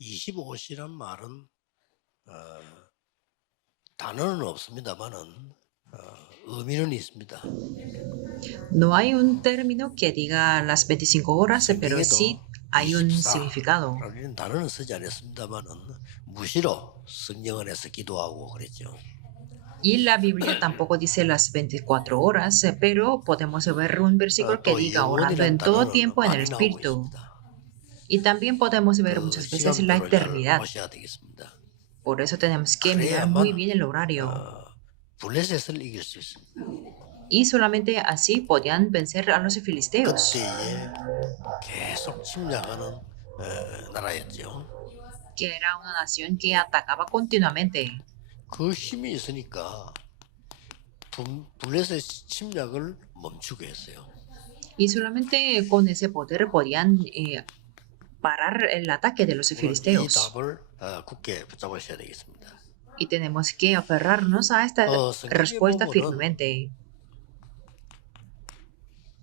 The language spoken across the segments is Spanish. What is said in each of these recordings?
25시란 말은 어, 단어는 없습니다만은 어, 의미는 있습니다. No hay un término que diga las 25 horas, pero sí 성경에도 hay un significado. 24라는 단어는 쓰지 않았습니다만은 무시로 성경 안에서 기도하고 그랬죠. Y la Biblia tampoco dice las 24 horas, pero podemos ver un versículo que 또 diga orando 영원이란 en todo 단어는 tiempo en el 많이 나오고 Espíritu. 있습니다. Y también podemos ver 그 muchas veces la 시간표를 잘 eternidad. 보셔야 되겠습니다. Por eso tenemos que mirar muy 그래야만 bien el horario. 블레셋을 이길 수 있습니다. Y solamente así podían vencer a los filisteos, 그때에 계속 침략하는 나라였죠. que era una nación que atacaba continuamente. 그 힘이 있으니까 블레셋 침략을 멈추게 했어요. Y solamente con ese poder podían parar el ataque de los 오늘 이 filisteos. 답을 굳게 붙잡으셔야 되겠습니다. Y tenemos que aferrarnos a esta 성경에 respuesta 보면은 firmemente.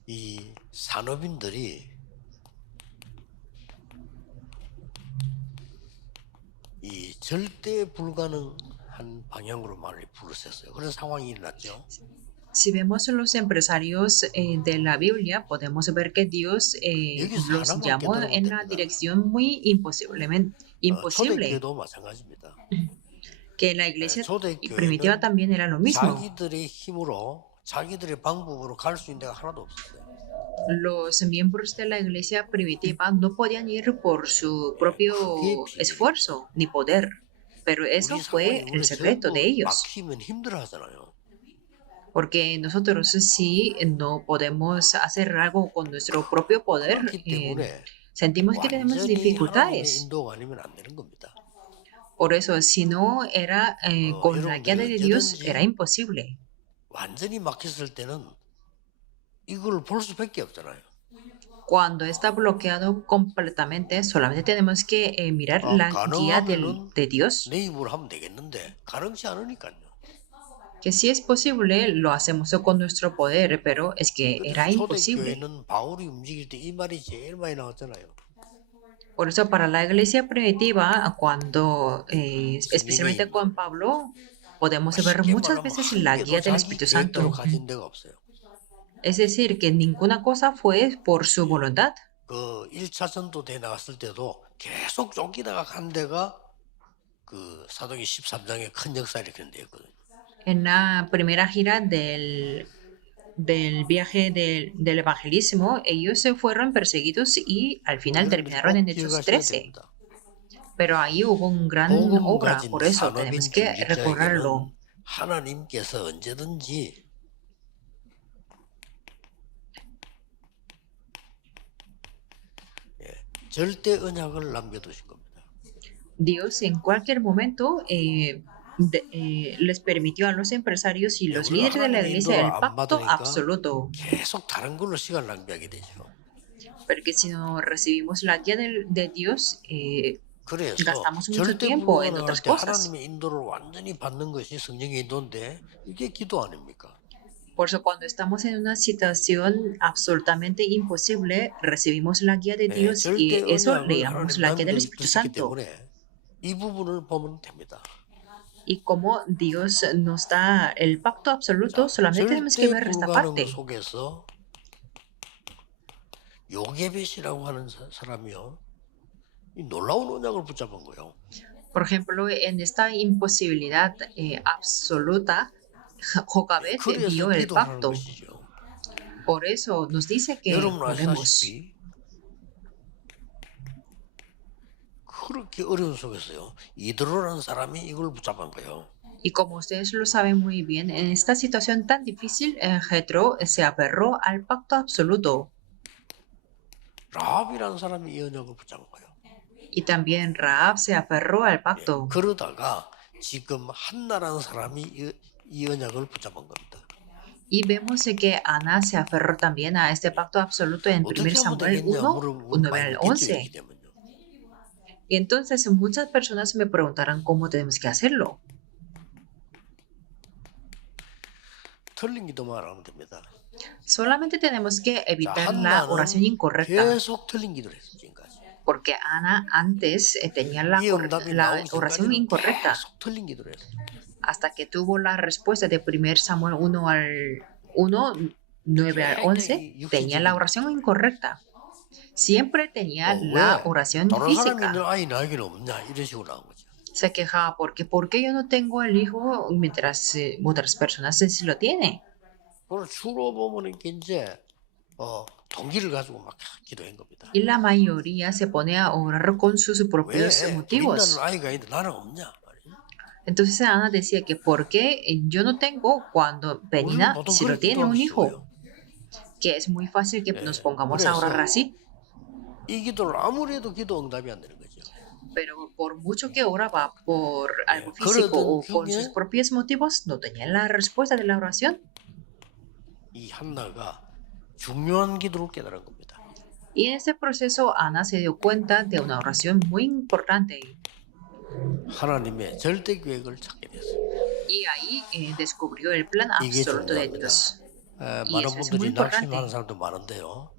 이 산업인들이 이 절대 불가능한 방향으로 많이 부르셨어요. 그런 상황이 일어났죠. Si vemos los empresarios de la Biblia, podemos ver que Dios 여기서 los 하나만 llamó 깨달으면 en una 됩니다. dirección muy imposible, 초대교회도 마찬가지입니다. que la iglesia primitiva 초대교회는 también era lo mismo. 자기들의 힘으로 자기들의 방법으로 갈 수 있는 데가 하나도 없었어요. Los miembros de la iglesia primitiva no podían ir por su propio esfuerzo ni poder, pero eso 우리 fue 상황이 el 우리 secreto de 전부 ellos. 막히면 힘들어하잖아요. Porque nosotros sí no podemos hacer algo con nuestro propio poder, 그렇기 때문에 sentimos que tenemos 완전히 하나님의 dificultades. 인도가 아니면 안 되는 겁니다. Por eso, si no era con la guía de 여러분들이 Dios, era 언제든지 imposible. 완전히 막혔을 때는 이걸 볼 수밖에 없잖아요. Cuando está bloqueado completamente, solamente tenemos que mirar la guía 가능하면은 de Dios. 내 입으로 하면 되겠는데 가능치 않으니까요. Que si es posible, lo hacemos con nuestro poder, pero es que era imposible. 초대교회는 바울이 움직일 때 이 말이 제일 많이 나왔잖아요. Por eso, para la iglesia primitiva, cuando, especialmente 성경에 con Pablo, podemos ver 쉽게 muchas 말하면 veces 한 la 개도 guía del 자기 Espíritu 계획대로 Santo. 가진 데가 없어요. Es decir, que ninguna cosa fue por su voluntad. 그 1차 전도대 나갔을 때도 계속 쫓기다가 간 데가 그 사도기 13장의 큰 역사 일으키는 데였거든요. En la primera gira del viaje del evangelismo, ellos se fueron perseguidos y al final terminaron en Hechos 13. Pero ahí hubo una gran 복음 obra, 가진 por eso 산업인 tenemos que recorrerlo. 중직자에게는 하나님께서 언제든지 절대 언약을 남겨두신 겁니다. Dios en cualquier momento les permitió a los empresarios y los líderes de la iglesia el pacto absoluto. 계속 다른 걸로 시간 낭비하게 되죠. Porque si no recibimos la guía de Dios, 그래서 gastamos mucho 절대 tiempo en 불가능할 otras 때 cosas. 하나님의 인도를 완전히 받는 것이 성령의 인도인데 이게 기도 아닙니까? Por eso cuando estamos en una situación absolutamente imposible, recibimos la guía de Dios y 절대 eso le 언약을 llamamos 하나님 la guía del Espíritu 남겨두셨기 Santo. 때문에 이 부분을 보면 됩니다. Y como Dios nos da el pacto absoluto, solamente tenemos que 절대 ver esta 불가능 parte. 속에서 요게벳이라고 하는 사람이요, 이 놀라운 언약을 붙잡은 거예요. Por ejemplo, en esta imposibilidad absoluta, Jocabet 그래서 dio el 기도하는 pacto. 것이죠. Por eso nos dice que 여러분 oremos. 아시다시피 그렇게 어려운 속에서요, 이드로라는 사람이 이걸 붙잡은 거예요. Y como ustedes lo saben muy bien, en esta situación tan difícil, Jetro se aferró al pacto absoluto. 라합이라는 사람이 이 언약을 붙잡은 거예요. Y también Rahab se aferró al pacto. 그러다가 지금 한나라는 사람이 이 언약을 붙잡은 겁니다. Y vemos que Ana se aferró también a este pacto absoluto en 1 Samuel 1, 9 al 11. Y entonces muchas personas me preguntarán cómo tenemos que hacerlo. 틀린 기도만 하면 됩니다. Solamente tenemos que evitar la oración incorrecta. 계속 틀린 기도를 했어요, 지금까지. porque Ana antes tenía 이 응답이 la 나오기 oración 전까지는 incorrecta, 계속 틀린 기도를 했어. hasta que tuvo la respuesta de 1 Samuel 1 al 1, 9 al 11, 굉장히 tenía la 육신적인 oración incorrecta. Siempre tenía la 왜 oración 다른 사람이 있는 física. 아이 나에게는 없냐 이런 식으로 나온 거죠. Se quejaba porque ¿por qué yo no tengo el hijo mientras otras personas sí lo tienen? 그걸 주로 보면은 이제 동기를 가지고 막 기도한 겁니다. Y la mayoría se pone a orar con sus propios 왜 부린다는 motivos. 아이가 있는데 나는 없냐 말이죠. Entonces Ana decía que ¿por qué yo no tengo cuando 우리는 Penina 보통 sí lo 그렇게 tiene un 기도하기 hijo? 쉬워요. Que es muy fácil que nos pongamos a orar 그래서 así. 이 기도를 아무리 해도 기도 응답이 안 되는 거죠. Pero por mucho que oraba por algo 예, físico 그러던 o con sus 중에 propios motivos, no tenía la respuesta de la oración. 이 한나가 중요한 기도를 깨달은 겁니다. Y en ese proceso Ana se dio cuenta de una oración muy importante. 하나님의 절대 계획을 찾게 됐어요. Y ahí descubrió el plan 이게 absoluto de 중요합니다. Dios. Y 많은 eso es muy 분들이 importante. 낙심하는 사람도 많은데요.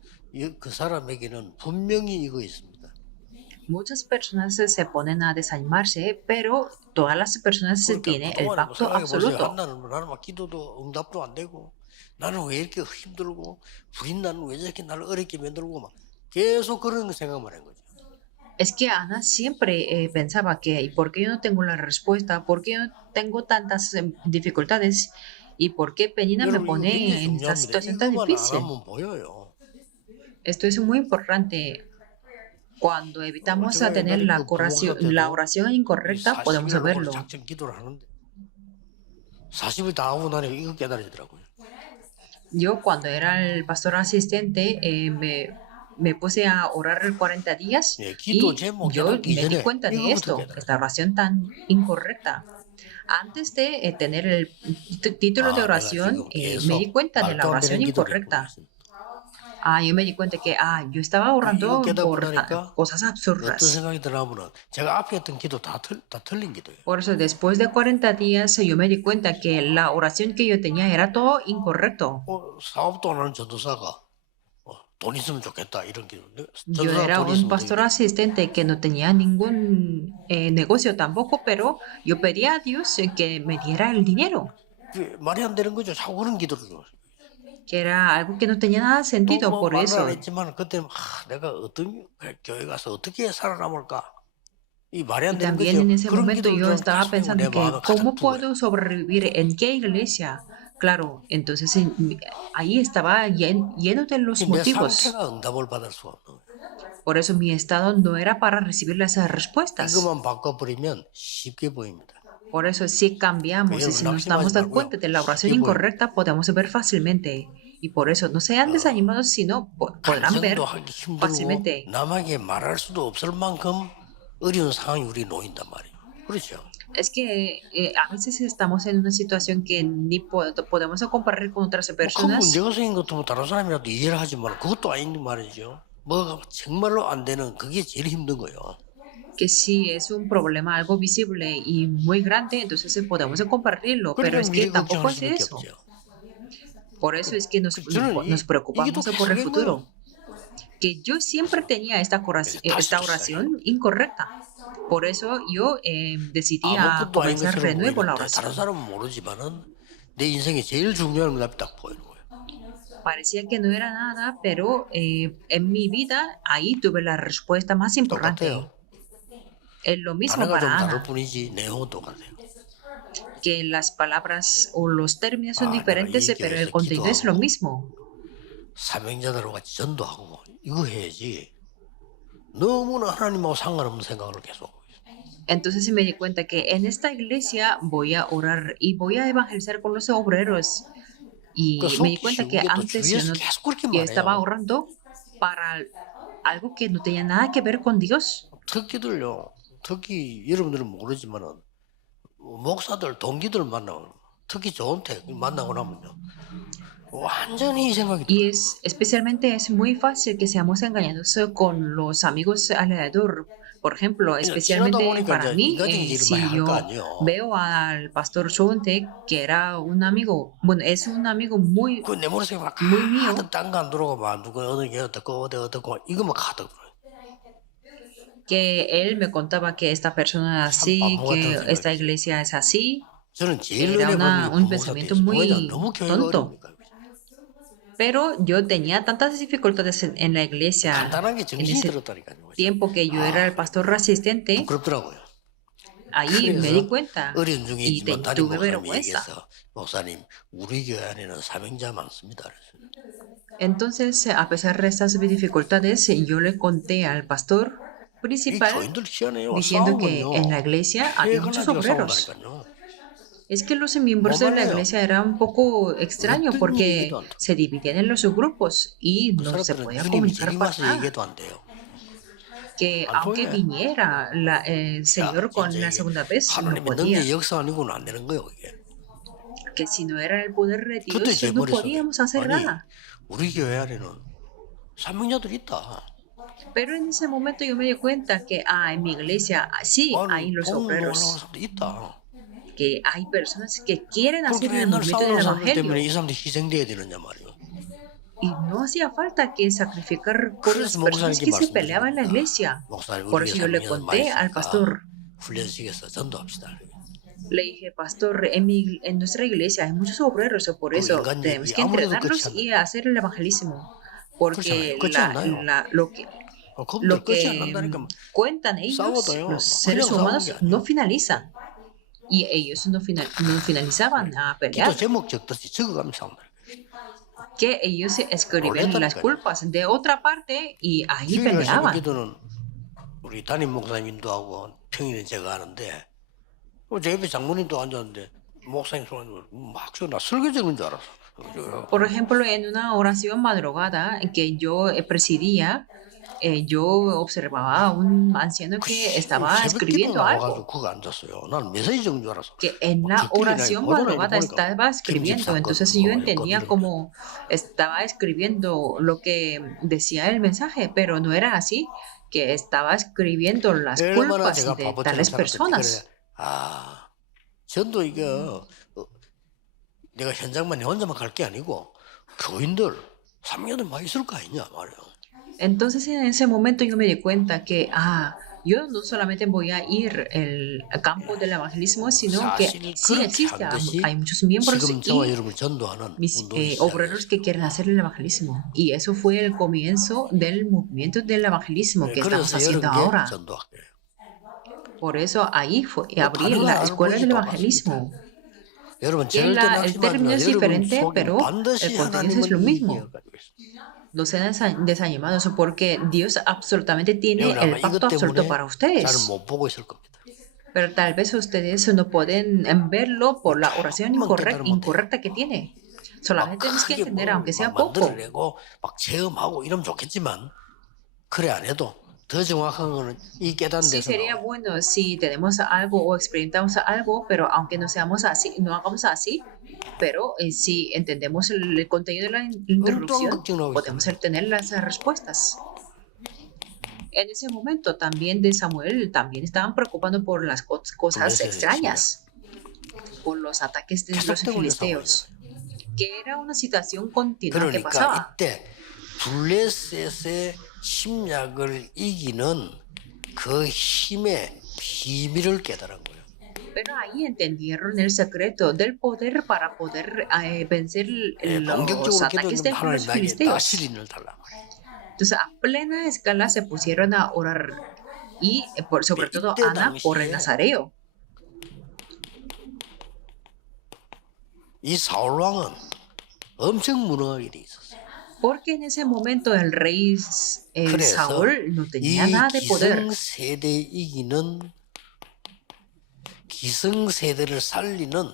그 사람에게는 분명히 이거 있습니다. Muchas personas se ponen a desanimarse, pero todas las personas 그러니까 tienen el 그동안에 뭐 pacto 생각해 보세요. absoluto. 나는 막 기도도 응답도 안 되고 나는 왜 이렇게 힘들고 부인 나는 왜 저렇게 나를 어렵게 만들고 막 계속 그런 생각만 한 거죠. Es que Ana siempre pensaba que, ¿y por qué yo no tengo la respuesta? ¿Por qué yo no tengo tantas dificultades? ¿Y por qué Penina me 여러분 이거 pone 굉장히 en esta 중요합니다. situación tan 이거만 안 difícil? 하면 보여요. Esto es muy importante. Cuando evitamos a 제가 tener 옛날에 la 그 부모가 la 때도 oración 이 incorrecta, podemos 40일을 놓고 verlo. 작전 기도를 하는데 40일 다 하고 나니까 이거 깨달아지더라고요. Yo cuando era el pastor asistente me puse a orar 40 días 예, 기도 y 제목 yo 깨닫기 me di 전에 cuenta de 이거부터 esto, 깨달아요. esta oración tan incorrecta. Antes de tener el título de 내가 oración, 지금 me di 계속 cuenta de la 말도 안 oración 되는 기도를 했구나. incorrecta. Yo me di cuenta que yo estaba 이거 orando 깨닫고 por 나니까 cosas 어떤 absurdas. 생각이 드나면은 제가 앞에 했던 기도 다 틀린 기도예요. Por eso, después de 40 días, yo me di cuenta que la oración que yo tenía era todo incorrecto. 사업도 안 하는 전도사가 돈 있으면 좋겠다 이런 기도. Yo 전도사가 era 돈 un 있으면 pastor 되겠다. asistente que no tenía ningún negocio tampoco, pero yo pedía a Dios que me diera el dinero, 그게 말이 안 되는 거죠. 자꾸 그런 기도를 줘. que era algo que no tenía nada sentido. 또뭐 Por 말을 eso, 안 했지만 그때는 내가 어떤 교회 가서 어떻게 살아남을까? 이 말이 y 안 되는 también 거죠. en ese 그런 momento 기도를 yo 좀 estaba 계속 pensando 내 que 마음에 cómo 가득 두고 puedo sobrevivir, en qué iglesia. Claro, entonces ahí estaba lleno de los 내 motivos. 상태가 응답을 받을 수가 없는 거예요. Por eso mi estado no era para recibir las respuestas. 이것만 바꿔버리면 쉽게 보입니다. Por eso si cambiamos y si nos damos cuenta de la oración incorrecta, podemos ver fácilmente. Y por eso no sean desanimados, sino podrán ver 간증도 하기 힘들고 fácilmente. 남에게 말할 수도 없을 만큼 어려운 상황이 우리 놓인단 말이에요. 그렇죠? Es que a veces estamos en una situación que ni podemos comparar con otras 큰 personas. 문제가 생긴 것도 뭐 다른 사람이라도 이해를 하지만 그것도 아닌 말이죠. 뭐가 정말로 안 되는 그게 제일 힘든 거예요. Que si es un problema algo visible y muy grande, entonces podemos compartirlo, pero 그러니까 es que 미리 tampoco 걱정할 es 수밖에 eso. 없죠. Por eso es que nos 이게 preocupamos 또 por el 계속 futuro. 거예요. Que yo siempre tenía esta oración incorrecta. Por eso yo decidí a 아무것도 아닌 comenzar de 것처럼 nuevo la 보이는데 다른 oración. 사람은 모르지만은 내 인생에 제일 중요한 응답이 딱 보이는 거예요. Parecía que no era nada, pero en mi vida ahí tuve la respuesta más importante. 똑같아요. Es lo mismo 단어가 좀 para 다를 Ana, 뿐이지 내용은 똑같아요. que las palabras o los términos son 내가 diferentes, 이 pero el 교회에서 contenido es lo 기도하고 mismo. 사명자들하고 같이 전도하고 이거 해야지. 너무나 하나님하고 상관없는 생각을 계속 하고 있어요. Entonces me di cuenta que en esta iglesia voy a orar y voy a evangelizar con los obreros. Y 그 me di 속기 cuenta 쉬운 que 게또 antes 주위에서 계속 그렇게 yo estaba 말해요. orando para algo que no tenía nada que ver con Dios. 특기들요. 특히 여러분들은 모르지만은 목사들 동기들 만나고 특히 좋은 테 만나고 나면요. 완전히 이 생각이 Y 들어요. especialmente es muy fácil que seamos engañados con los amigos alrededor. Por ejemplo, 그냥 지나다 especialmente 보니까 para 이제 mí, 인간적인 일을 si 많이 할 yo 거 아니에요. veo al pastor Chonte, que era un amigo, bueno, es un amigo muy, 그 내 머릿속에 막 muy mío, 가득 딴거 안 들어오고 막 누구 어느 게 어떻고 어디 어떻고 이거만 가득 들어요. que él me contaba que esta persona es 참 así, 바보 같은 que esta 생각이죠. iglesia es así. 저는 제일 Era 은혜 받는 게 un 부목사 때 pensamiento 있어요. 왜냐면 muy 너무 교회가 tonto. 어려우니까. Pero yo tenía tantas dificultades en la iglesia 간단한 게 en 정신이 ese 들었다니까요. 그죠? tiempo que yo era 아, el pastor asistente. 부끄럽더라고요. Ahí me di 그래서 cuenta 어려운 중에 y 있지만 담임 tuve 목사님이 vergüenza. 얘기해서 목사님 우리 교회 안에는 사명자 많습니다. 그랬어요. Entonces, a pesar de estas dificultades, yo le conté al pastor 이 principal 교인들 희한해요. diciendo que en la 싸우면요. iglesia había muchos 해가지고 obreros. 싸운다니까요. Es que los miembros de la 뭐만 해요. iglesia era un poco extraño 어떤 porque 얘기도 안 돼. se dividían en los subgrupos y 그 no se 사람들은 podía 주님이 comunicar 재림 para 와서 nada. 얘기해도 안 돼요. Que 안 aunque 통해. viniera el 야, Señor con 진짜 la 이게 segunda vez, no 하나님의 podía. 능력의 역사 아니고는 안 되는 거예요. 이게. Que si no era el poder de 그때 Dios, 제 no 머릿속에 podíamos hacer 아니 nada. 우리 교회 안에는 사명자들이 있다. Pero en ese momento yo me di cuenta que en mi iglesia sí hay 아니 los 복음 올라가는 obreros, 사람도 있다. que hay personas que quieren hacer 그렇게 el 맨날 movimiento del 싸우는 사람들 때문에 evangelio 이 사람들이 희생돼야 되느냐 말이에요. y no hacía falta que sacrificar por las 그래서 personas 목사님께 que se peleaban en la 말씀드립니다. iglesia. 목사님 Por 우리 eso 교회 yo le 사명자들 많이 conté al 있으니까 pastor, 훈련식에서 전도합시다. le dije, pastor, en nuestra iglesia hay muchos obreros, por 그 eso 인간 tenemos 얘기 que 아무래도 끝이 entrenarlos 안 y 나요. hacer el evangelismo. Porque 그렇잖아요. 끝이 안 나요. 그분들 lo 끝이 안 que 난다니까. cuentan ellos, 싸워도요. los 그냥 seres 싸우는 humanos, 게 no 아니에요. finalizan. Y ellos no finalizaban a 기도 pelear, 제목 적듯이 적어가면 싸운다. que ellos se escribían las 놀랬다니까요. culpas de otra parte y ahí 주일날 새벽 peleaban. 기도는 우리 담임 목사님 인도하고 평일에 제가 하는데 제 옆에 장모님도 앉았는데 목사님 소리 막 나 설교 적는 줄 알았어. Por ejemplo, en una oración madrugada que yo presidía, yo observaba a un anciano que estaba 새벽 기도 escribiendo 나와가지고 algo, 거기 앉았어요. 난 메시지 적는 줄 알았어. que en la 뒷길이나 oración 보도나 이렇게 madrugada 보니까 estaba 김집 escribiendo. 사건 Entonces 뭐 yo 이런 entendía 이런 거. como estaba escribiendo lo que decía el mensaje, pero no era así, que estaba escribiendo las 얼마나 culpas 제가 de 바보처럼 tales 살았던지. 그래. personas. 아, 전도 이거 내가 현장만 혼자만 갈 게 아니고 교인들 3년을 많이 있을 거 아니냐 말이야. Entonces en ese momento yo me di cuenta que, yo no solamente voy a ir al campo del evangelismo, sino que 사실 sí 그렇게 existe, 하듯이 hay muchos miembros 지금 저와 y 여러분을 전도하는 mis 운동이 obreros 시작됐어요. que quieren hacer el evangelismo. Y eso fue el comienzo del movimiento del evangelismo que estamos 그래서 haciendo 이런 게 ahora. 전도학교예요. Por eso ahí fue, abrí 단어가 la 나를 escuela del 보이지도 evangelismo. 여러분 Que 절대 el término 낙심하지 es 마. 여러분 diferente, 속에 pero 반드시 el contenido es lo 하나님은 mismo. 이기어가지고 있어요. No sean desanimados porque Dios absolutamente tiene 여러분 아마 el pacto 이것 absoluto 때문에 para 잘 ustedes. 못 보고 있을 겁니다. Pero tal vez ustedes no pueden verlo por la oración incorrecta que tiene. Solamente tienes que entender, aunque sea poco. 만들어내고 막 체험하고 이러면 좋겠지만 그래 안 해도 더 정확한 거는 이 깨닫는 Sí, 데서 sería 나와요. bueno si tenemos algo o experimentamos algo, pero aunque no seamos así, no hagamos así, pero si entendemos el contenido de la introducción, 걱정하고 podemos 있잖아요. tener las respuestas. En ese momento también de Samuel también estaban preocupando por las cosas extrañas, por los ataques de los 계속되고 있는 filisteos, que era una situación continua que 그러니까 pasaba. 이때 블레셋의 침략을 이기는 그 힘의 비밀을 깨달은 거예요. Pero ahí entendieron el secreto del poder para poder vencer los 본격적으로 ataques de 기도하면 los 하나님 나에게 filisteos. 나시린을 달라고 그래요. Entonces, a plena escala se pusieron a orar y sobre todo 이때 Ana por el 당시에 Nazareo. 이 사울 왕은 엄청 무능하게 돼 있었어요. Porque en ese momento el rey 그래서 Saúl no tenía 이 nada de poder. 기성세대 이기는 기성세대를 살리는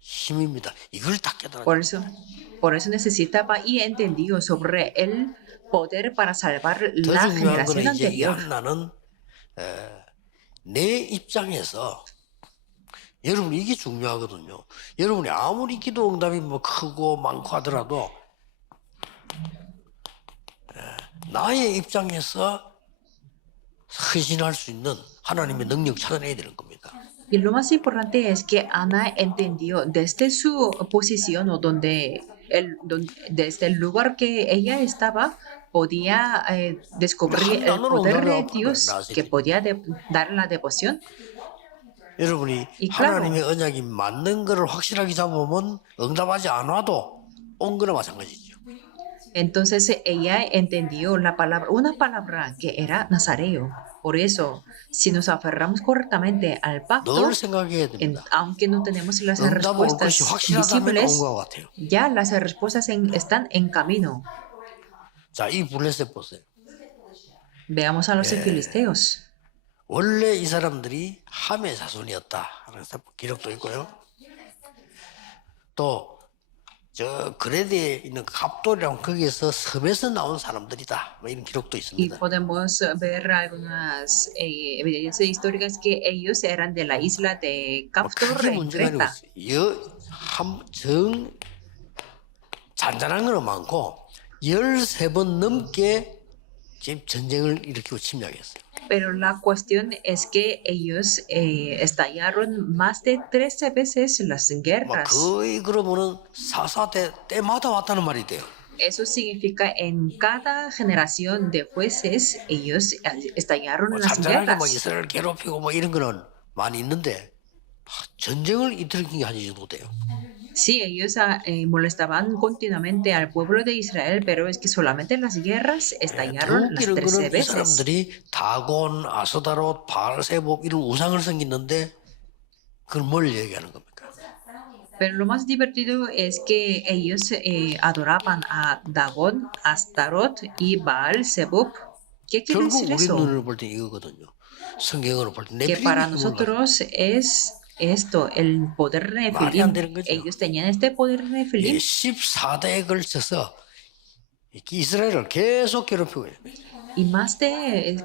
힘입니다. 이걸 딱 깨달아요. Por eso necesitaba y entendió sobre el poder para salvar 더 la 중요한 generación 거는 이제 이 anterior. 한나는 내 입장에서 여러분 이게 중요하거든요. 여러분이 아무리 기도 응답이 뭐 크고 많고 하더라도 나의 입장에서 헌신할 수 있는 하나님의 능력 찾아내야 되는 겁니다. Y lo más importante es que Ana entendió desde su posición o donde desde el lugar que ella estaba, podía descubrir el 한편으로 poder 응답이 de 없는 거예요. Dios que 라셀이. podía dar la devoción. 여러분이 Y 하나님의 claro, 언약이 맞는 거를 확실하게 잡으면 응답하지 않아도 온 거나 마찬가지죠. entonces ella entendió la palabra, una palabra que era nazareo. Por eso, si nos aferramos correctamente al 늘 pacto, 생각해야 됩니다. aunque no tenemos las 응답 올 것이 respuestas 확실하다면 온 것 visibles, 같아요. ya las respuestas están en camino. 자, 이 블레셋 보세요. Veamos a los 예. filisteos. 원래 이 사람들이 함의 자손이었다 하는 기록도 있고요. 또 저 그레드에 있는 갑돌이랑 거기에서 섬에서 나온 사람들이다 뭐 이런 기록도 Y 있습니다. podemos ver algunas evidencias históricas que ellos eran de la isla de 뭐 Captor 크게 en 문제가 아니고 Creta. 잔잔한 거는 많고 13번 넘게 지금 전쟁을 일으키고 침략했어요. Pero la cuestión es que ellos estallaron más de 13 veces las 뭐 guerras. 거의 그러면은 때마다 왔다는 말이 돼요. Eso significa en cada generación de jueces ellos estallaron 뭐 las 잔잔하게 뭐 guerras. 이스라엘 괴롭히고 뭐 이런 거는 많이 있는데 전쟁을 일으킨 게 한 이 정도 돼요. Sí, ellos molestaban continuamente al pueblo de Israel, pero es que solamente las guerras 더 estallaron las 웃기는 13 거는 이 veces. 사람들이 다곤, 아스다롯, 바알세복 이런 우상을 섬기는데 그걸 뭘 얘기하는 겁니까? Pero lo más divertido es que ellos adoraban a Dagón, Astarot y Baal Zebub. ¿Qué quiere 결국 decir 우리 eso? 눈으로 볼 때 이거거든요. 성경으로 볼 때 Que para 네필림이 그걸 가지고 nosotros es esto, el poder 말이 안 Nefilim. 되는 거죠. Ellos tenían este poder Nefilim 14대에 걸쳐서 이스라엘을 계속 괴롭히고 있어요. y más de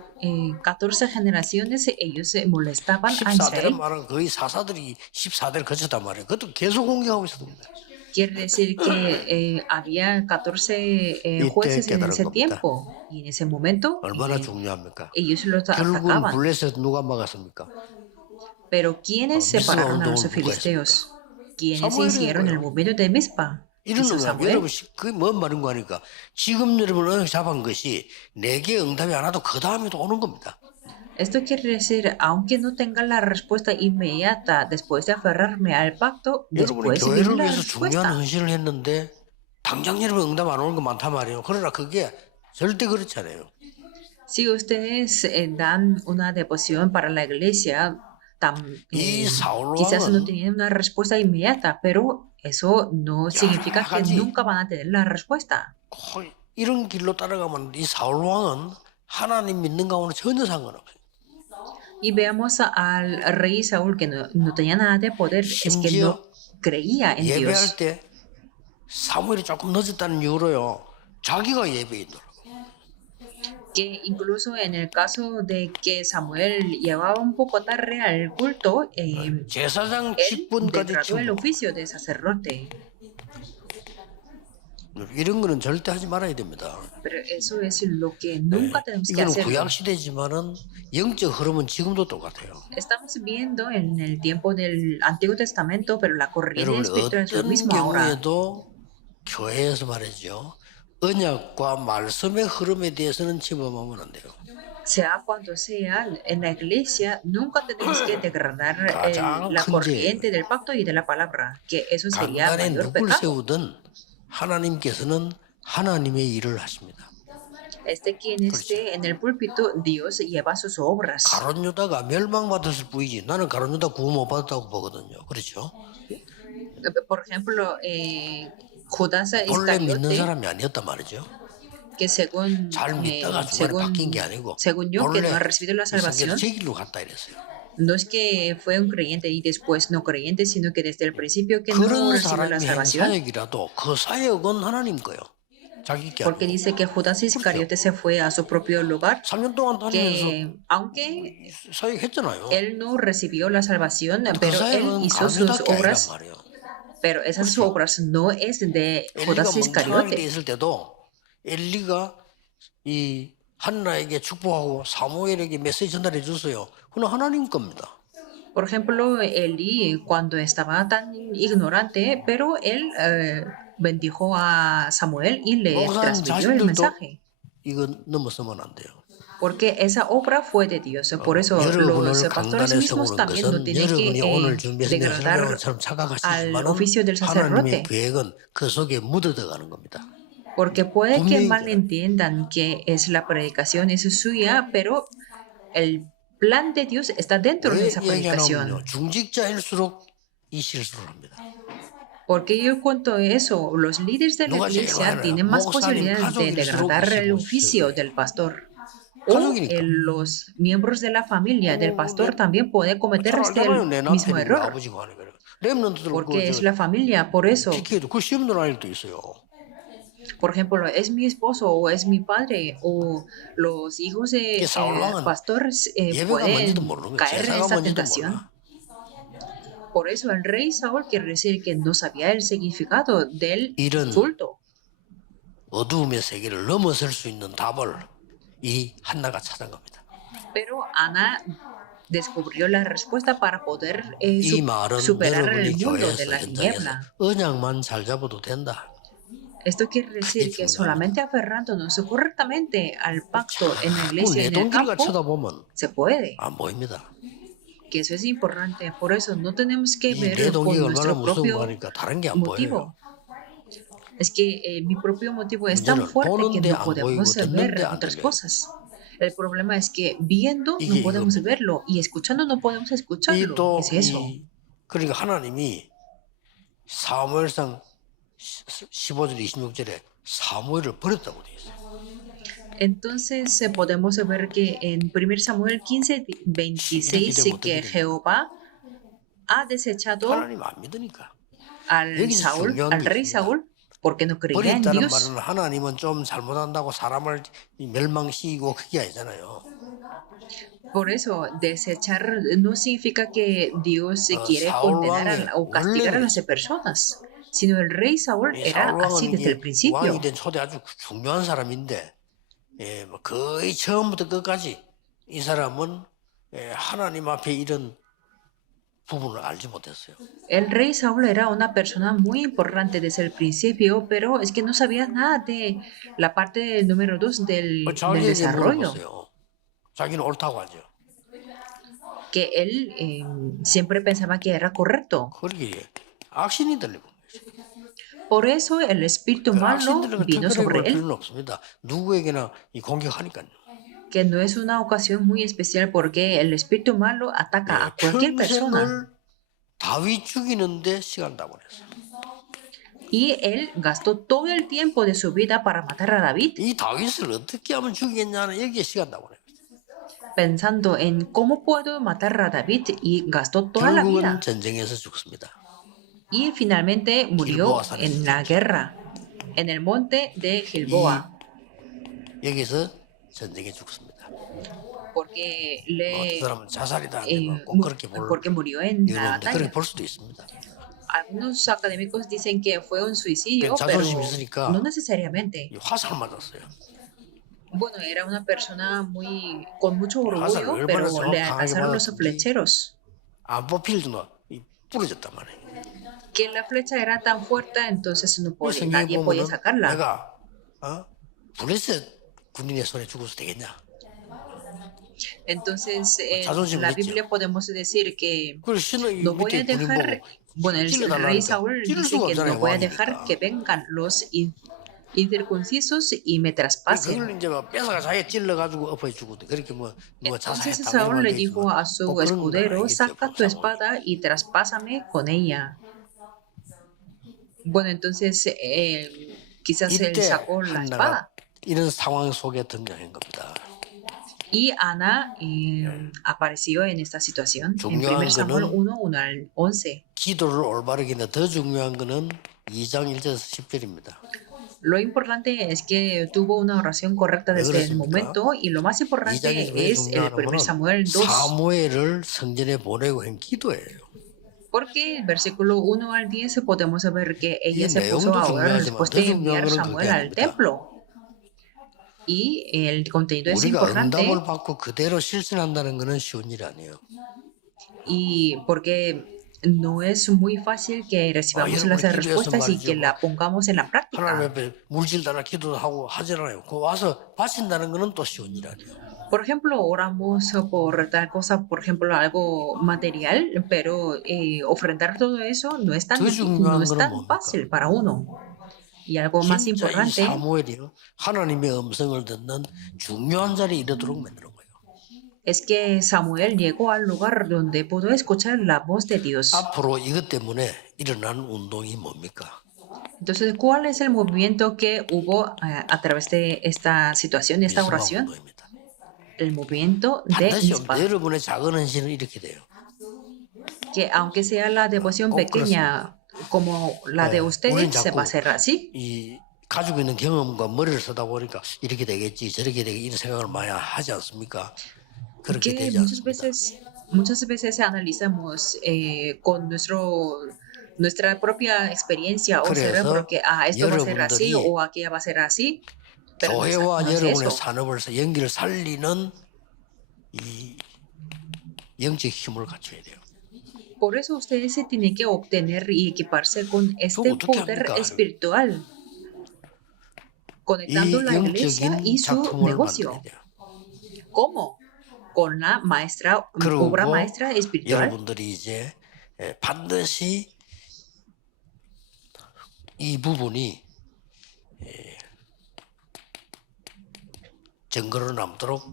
14 generaciones ellos molestaban a 14대란 Israel. 말은 거의 사사들이 14대를 거쳤단 말이에요. 그것도 계속 공격하고 있었습니다. Quiere decir que había 14 jueces en 깨달은 ese 겁니다. tiempo y en ese momento 얼마나 중요합니까? ellos los 결국은 atacaban. 블레셋 누가 막았습니까? Pero ¿quiénes Mispa separaron a los 운동을 누가 filisteos? ¿Quiénes 사무엘이 hicieron el 했고요. movimiento de Mispa? 이런 Hizo 놈이 Samuel. 여러분 그게 뭔 말인 거 아니까 지금 여러분 언약 잡은 것이 내게 응답이 안 와도 그 다음에도 오는 겁니다. Esto quiere decir, aunque no tenga la respuesta inmediata después de aferrarme al pacto, 여러분이 después viene 교회를 la 위해서 중요한 respuesta. 헌신을 했는데 당장 여러분 응답 안 오는 거 많단 말이에요. 그러나 그게 절대 그렇지 않아요. Si ustedes dan una devoción para la iglesia, 이 사울 quizás no 왕은 tienen una respuesta inmediata, pero eso no significa que 가지. nunca van a tener la respuesta. 이런 길로 따라가면 이 사울 왕은 하나님 믿는 가운데 전혀 상관없어요. Y veamos al rey Saúl que no tenía nada de poder, es que no creía en 예배할 Dios. 때 사무엘이 조금 늦었다는 이유로요. 자기가 예배인더라고. Que incluso en el caso de que Samuel llevaba un poco tarde al culto, 제사장 él 직분까지 degradó el 침묵. oficio de sacerdote. 이런 거는 절대 하지 말아야 됩니다. Pero eso es lo que nunca tenemos que 이거는 hacer. 구약 시대지만은 영적 흐름은 지금도 똑같아요. Estamos viendo en el tiempo del Antiguo Testamento, pero la corriente 여러분 espiritual es lo 어떤 mismo ahora. 경우에도 교회에서 말이죠. 언약과 말씀의 흐름에 대해서는 침범하면 안 돼요. Sea cuando sea, en la iglesia nunca tenemos que degradar 가장 la 큰 corriente del pacto y de la palabra, que eso sería 강단에 mayor 누굴 pecado. 세우든 하나님께서는 하나님의 일을 하십니다. Quien esté en el púlpito, Dios lleva sus obras. 가룟 유다가 멸망받았을 뿐이지 나는 가룟 유다 구원 못 받았다고 보거든요. 그렇죠? Por ejemplo, Judas 본래 믿는 Iscariote, 사람이 아니었단 말이죠. que según, 잘 믿다가 중간에 바뀐 게 아니고 según yo, que 본래 no ha recibido la 성경에서 salvación, 제 길로 갔다 이랬어요. no es que fue un creyente y después no creyente, sino que desde el principio que no 그런 recibió la 사람이 한 salvación, 사역이라도 그 사역은 하나님 거예요. 자기 게 porque 아니고. dice que Judas Iscariote se fue a su propio lugar, 3년 동안 다니면서 que aunque 사역했잖아요. él no recibió la salvación, 그 pero él 사역은 hizo 가룟 sus 유다 게 아니란 obras, 말이에요. pero esas obras no es de 엘리가 Judas 멍청하게 돼 Iscariote. 있을 때도 엘리가 이 한나에게 축복하고 사무엘에게 메시지 전달해 줬어요. 그건 하나님 겁니다. Por ejemplo, Eli, cuando estaba tan ignorante, pero él bendijo a Samuel y le 목사님 transmitió el 자신들도 mensaje. 이거 넘어서면 안 돼요. Porque esa obra fue de Dios. Por eso los 여러분을 pastores 강간에 mismos 세우는 también no 것은 tienen 여러분이 오늘 que 준비한 내 degradar 설명처럼 al 착각하시지만은 oficio del 하나님의 sacerdote. 계획은 그 속에 묻어들어가는 겁니다. Porque puede que 분명히 malentiendan que es la predicación, es suya, pero el plan de Dios está dentro de 왜 esa 얘기하냐면요, predicación. 중직자일수록 이 실수를 합니다. Porque yo cuento eso, los líderes de la 누가 제일 iglesia 많이 tienen más 목사님 posibilidades de 가족일수록 degradar el 25 oficio 실수예요. del pastor. O 가족이니까. los miembros de la familia del pastor 내, también pueden cometer 잘 este 알잖아요. 내 mismo 남편이 우리 error. 아버지가 하는 거예요. 렘넌트들 Porque es 그저 la familia, por eso, PK도 그 시험도 아닐 때 있어요. por ejemplo, es mi esposo o es mi padre o los hijos de 이게 사울왕은 pastores 예배가 뭔지도 pueden 모르는 거예요. caer en 제사가 esta 뭔지도 tentación. 몰라. Por eso el rey Saúl quiere decir que no sabía el significado del 이런 culto. 어두움의 세계를 넘어설 수 있는 답을 이 한나가 찾은 겁니다. Pero Ana descubrió la respuesta para poder 이 말은 superar el 여러분이 mundo de 교회에서 la 현장에서 tiniebla. 언약만 잘 잡아도 된다. Esto quiere decir que 중요합니다. solamente aferrándonos correctamente al pacto en la 자꾸 iglesia y 내 en el 동기가 campo, 쳐다보면 se puede. 안 보입니다. Que eso es importante. Por eso no tenemos que 이 내 ver con 동기가 얼마나 nuestro 무서운 propio 거니까 다른 게 안 보여요. motivo. Es que mi propio motivo es tan 문제는 fuerte que 보는데 no 안 podemos 보이고 ver 듣는데 안 otras 들려요. cosas. El problema es que viendo 이게 no podemos 이겁니다. verlo y escuchando no podemos escucharlo. 또 Es eso. 그러니까 하나님이 사무엘상 15절 26절에 사무엘을 버렸다고 되어 있어요. Entonces podemos ver que en 1 Samuel 15:26 dice que Jehová ha desechado 하나님 안 믿으니까. al 여기서 Saúl, 중요한 al 게 rey 있습니다. Saúl, porque no creía en 버렸다는 Dios. 말은 하나님은 좀 잘못한다고 사람을 멸망시키고 그게 아니잖아요. Por eso, desechar no significa que Dios quiere 사울 condenar 왕의 o castigar a 원래는 las personas, sino el rey Saúl 이 era 사울 así 왕은 desde el 이게 principio. 왕이 된 초대 아주 중요한 사람인데 뭐 거의 처음부터 끝까지 이 사람은 하나님 앞에 이런 부분을 알지 못했어요. El rey Saúl era una persona muy importante desde el principio, pero es que no sabía nada de la parte número 2 del 자기에게 desarrollo, 물어보세요. 자기는 옳다고 하죠. que él siempre pensaba que era correcto. 그러기에 악신이 들리고 Por eso el espíritu 그 malo 악신들은 vino 특별히 sobre 볼 él, 필요는 없습니다. 누구에게나 이 공격하니까요. que no es una ocasión muy especial porque el espíritu malo ataca a cualquier persona. 평생을 다윗 죽이는데 시간 다 보냈어요. Y él gastó todo el tiempo de su vida para matar a David, 이 다윗을 어떻게 하면 죽이겠냐는 여기에 시간 다 보냈어요. pensando en cómo puedo matar a David y gastó toda la vida. 결국은 전쟁에서 죽습니다. Y finalmente murió en la guerra, en el monte de Gilboa, 여기서 전쟁에 죽습니다. porque 어떤 사람은 자살이다 eh, 하면 꼭 그렇게 볼 porque murió en la 이유는 그렇게 batalla. 볼 수도 있습니다. Algunos académicos dicen que fue un suicidio, 그 pero 자존심 있으니까 no necesariamente. 이 화살 맞았어요. Bueno, era una persona con mucho 화살 orgullo, 얼마나 pero le 정확하게 alcanzaron los 맞았는지 flecheros. 안 뽑힐 정도 부러졌단 말이에요. Que la flecha era tan fuerte, entonces 그래서 nadie podía 보면은 sacarla. 내가 블레셋 군인의 손에 죽어도 되겠냐? Entonces, 자존심 en la 있죠. Biblia podemos decir que 그걸 신의 no voy a 밑에 군인 dejar, 보고 bueno, el rey Saúl 찌를 dice 수가 que 없잖아요. no voy a dejar 왕이니까. que vengan los incircuncisos y me traspasen. 그걸 이제 막 뺏어가 자기가 찔러가지고 엎어 죽어도 그렇게 뭐 Entonces 자살했다 Saúl 이런 le 말도 dijo 있지만 a su 꼭 그런 건 escudero, 아니겠죠, saca tu 상황이. espada y traspásame con ella. Bueno, entonces quizás él 이때 sacó la 한나가 espada. 이런 상황 속에 등장한 겁니다. Y Ana apareció en esta situación en 중요한 1 Samuel 거는 1, 1 al 11. 기도를 올바르게 했는데 더 중요한 거는 2장 1절에서 10절입니다. Lo importante es que tuvo una oración correcta desde el momento y lo más importante 2장이 왜 es el 1 Samuel 중요하냐면 2, 사무엘을 성전에 보내고 한 기도예요. porque el versículo 1 al 10 podemos ver que ella 이 se puso 내용도 a orar 중요하지만 después 더 de 중요한 enviar 거는 Samuel 그게 al 아닙니다. templo. Y el contenido es 우리가 importante 응답을 받고 그대로 실천한다는 것은 쉬운 일이 아니에요. y porque no es muy fácil que recibamos las 여러분이 기도해서 respuestas y que 말이죠. la pongamos en la 하나님 práctica. 앞에 물질 달라 기도도 하고 하잖아요. 그 와서 바친다는 거는 또 쉬운 일 아니에요. Por ejemplo, oramos por tal cosa, por ejemplo, algo material, pero ofrendar todo eso no es 더 no 중요한 es 거는 tan 뭡니까? fácil para uno. Y algo más 진짜 이 importante 사무엘이요. 하나님의 음성을 듣는 중요한 자리에 이르도록 만드는 거예요. es que Samuel llegó al lugar donde pudo escuchar la voz de Dios. 앞으로 이것 때문에 일어난 운동이 뭡니까? Entonces, ¿cuál es el movimiento que hubo a través de esta situación, esta 미스바 oración? 운동입니다. El movimiento de 반드시 Mizpah. 여러분의 작은 헌신은 이렇게 돼요. Que aunque sea la devoción 꼭 pequeña como la de 우린 ustedes, se va a 자꾸 hacer así. 이 가지고 있는 경험과 머리를 쓰다 보니까 이렇게 되겠지 저렇게 되겠지 이런 생각을 많이 하지 않습니까? 그렇게 Que 되지 않습니다. muchas veces analizamos con nuestra propia experiencia o cerebro 그래서 que esto va a ser así 여러분들이 o aquello va a ser así, pero 교회와 no es 여러분의 eso. 산업을 연기를 살리는 이 영적 힘을 갖춰야 돼요. Por eso ustedes se tienen que obtener y equiparse con este 어떻게 poder 합니까? espiritual, 이 conectando la iglesia 영적인 y su 작품을 negocio. 만들어야 돼요. ¿Cómo? Con la maestra, 그리고 obra maestra espiritual. 여러분들이 이제 반드시 이 부분이 증거로 남도록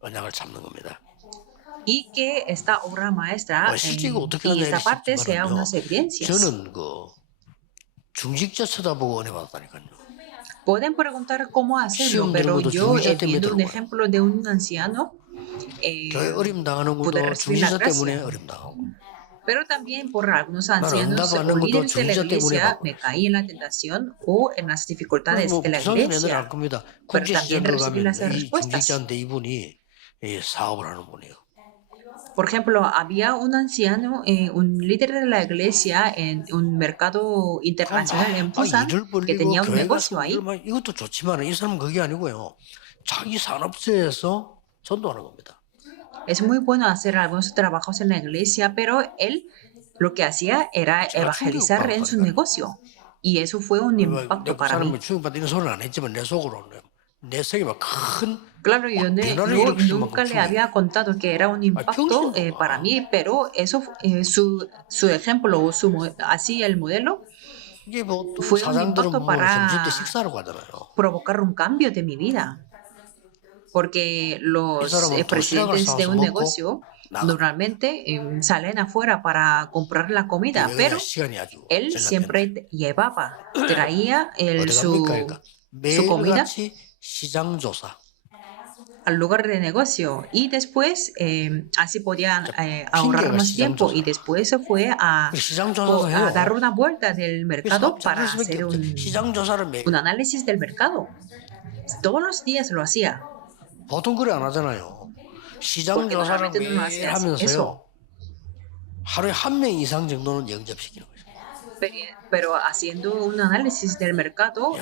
언약을 잡는 겁니다. Y que esta obra maestra 실제 이거 어떻게 y 하냐 esta parte sea 싶지만은요. unas evidencias. 저는 그 중직자 쳐다보고 은혜 받았다니까요. Pueden preguntar cómo hacerlo, 시험 pero 들은 것도 yo 중직자 때문에 viendo 들은 un 거예요. ejemplo de un anciano, 교회 어림 당하는 poder 것도 recibir la 중직자 때문에 gracia. 어림 당하고. Pero también por algunos 나는 ancianos 응답하는 o 것도 líderes de la 중직자 때문에 iglesia 받고. me caí en la tentación o en las dificultades 뭐 de la 부성인 애들 알 iglesia. 겁니다. Pero 국제 también 시장을 recibí 가면 las 이 respuestas. 중직자인데 이분이 사업을 하는 분이에요. Por ejemplo, había un anciano, un líder de la iglesia en un mercado internacional en Busan 일을 que 벌리고 tenía un 교회가 negocio ahí. 성교를 이것도 좋지만 이 사람은 그게 아니고요. 자기 산업체에서 전도하는 겁니다. Es muy bueno hacer algunos trabajos en la iglesia, pero él lo que hacía era evangelizar en su negocio. Y eso fue un impacto 그 para mí. 사람을 충격받는 소리는 안 했지만 내 속으로는 내 생에 큰 Claro, yo 변화를 일으킬 nunca 만큼 le había contado que era un impacto para mí, pero eso, su ejemplo, o así el modelo, 이게 뭐 fue un 사장들은 impacto 뭐 para 점심 때 식사하러 가잖아요. provocar un cambio de mi vida. Porque los 사람은 presidentes de 도시락을 un 싸서 negocio 나가. normalmente salen afuera para comprar la comida, 교회가 pero 시간이 아주 él 젤라피네. siempre llevaba, traía 어디 su 갑니까? 그러니까 comida 매일같이 시장 조사. al lugar de negocio y después así podían ahorrar 핑계가 más 시장 tiempo 조사. y después se fue a 시장 조사도 해요. dar una vuelta del mercado para 수밖에 hacer 없죠. 시장 조사를 매일 un análisis del mercado. Todos los días lo hacía. 보통 그래 안 하잖아요. 시장 Porque 조사를 normalmente no lo 매일 hace 하면서요. eso. 하루에 한 명 이상 정도는 영접시키는 거예요. Pero haciendo un análisis del mercado,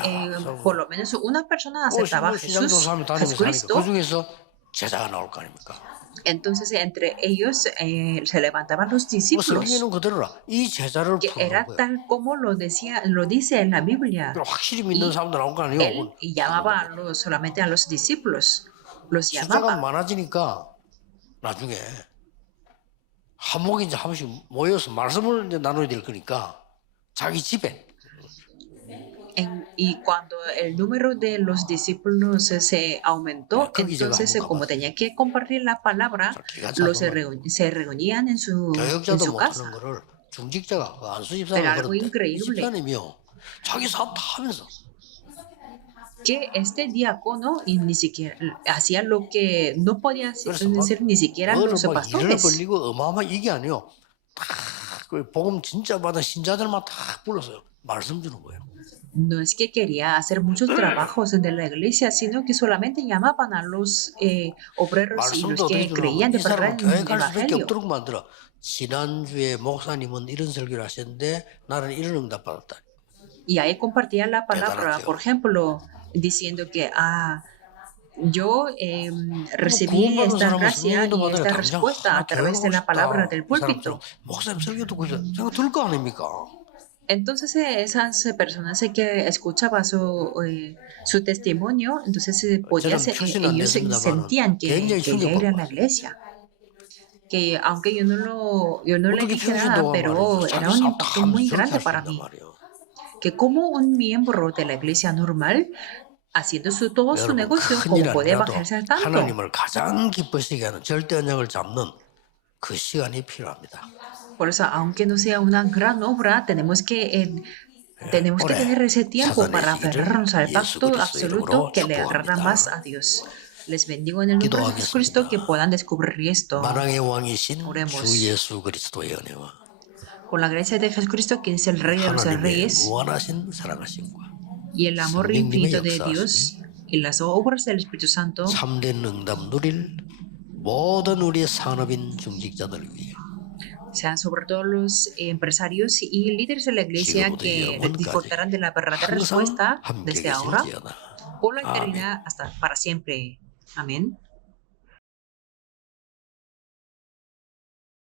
por lo menos una persona aceptaba a 시장 Jesús, 조사하면 다니면서 하니까 Jesucristo. 그 중에서 제자가 나올 거 아닙니까? Entonces entre ellos se levantaban los 뭐 discípulos, 성경에는 그대로라. 이 제자를 que 부르는 era 거예요. tal como lo dice en la Biblia. 그럼 확실히 믿는 사람들 나온 거 아니에요? Él llamaba solamente a los discípulos, los 숫자가 llamaba. 많아지니까 나중에 한 목에 이제 한 번씩 모여서 말씀을 이제 나눠야 될 거니까 자기 집에 Y cuando el número de los discípulos se aumentó, entonces como tenía que compartir la palabra, se reunían en su 교역자도 못하는 casa. 거를 중직자가 안수 Era 집사가 algo 그런데 이 increíble 집사님이요 자기 사업 다 하면서 que este diácono y ni siquiera hacía lo que no podía hacer ni siquiera los 막 일을 pastores. 벌리고 어마어마한 이게 아니요 그 복음 진짜 받은 신자들만 다 불렀어요. 말씀 주는 거예요. No es que quería hacer muchos trabajos de la iglesia, sino que solamente llamaban a los obreros y los 말씀도 que 어떻게 creían de 주는 거야? 이 verdad 사람은 en el 교회 갈 수밖에 evangelio. 없도록 만들어. 지난주에 목사님은 이런 설교를 하셨는데 나는 이런 응답 받았다. Y ahí compartía la palabra, 대단하죠. por ejemplo, diciendo que yo recibí 구원받은 esta 사람은 gracia 성령도 y 받으니까 esta 당장 respuesta a través de 교회가고 la palabra 싶다. del 이 사람처럼 púlpito. 목사님 설교 듣고 생각 들 거 아닙니까? Entonces esas personas que escuchaban su testimonio, entonces 저는 표시는 안 ellos 됐습니다만은 sentían 굉장히 quería ir 충격받고 a la 왔어요. iglesia. Que aunque yo no le 어떻게 dije nada, 평신도가 말이죠. pero era 자기 un 사업 다 impacto 하면서 muy 저렇게 grande 할 수 para 있단 mí. 말이에요. Que como un miembro de la iglesia normal, haciendo todo su 여러분 negocio, 큰일 como puede 아니라도 bajarse al tanto. 하나님을 가장 기쁘시게 하는 절대 언약을 잡는 그 시간이 필요합니다. Por eso, aunque no sea una gran obra, tenemos que 올해 tener ese tiempo para 찾아내시기를 aferrarnos al 예수 pacto 그리스도 absoluto 이름으로 que le agrada más 축복합니다. a Dios. Les bendigo en el nombre de Jesucristo 기도하겠습니다. que puedan descubrir esto. 만왕의 왕이신 주 Oremos. 예수 그리스도의 은혜와 Con la gracia de Jesucristo, que es el Rey de los 하나님의 Reyes, 무한하신 사랑하심과 y el amor 성령님의 infinito de 역사하심이 Dios y las obras del Espíritu Santo 참된 응답 누릴 모든 우리의 산업인 중직자들 위해 sean sobre todo los empresarios y líderes de la iglesia 지금부터 que 영원까지 disfrutarán de la verdadera 항상 respuesta 함께 desde ahora 계실지어다. por la 아멘. eternidad hasta para siempre. Amén.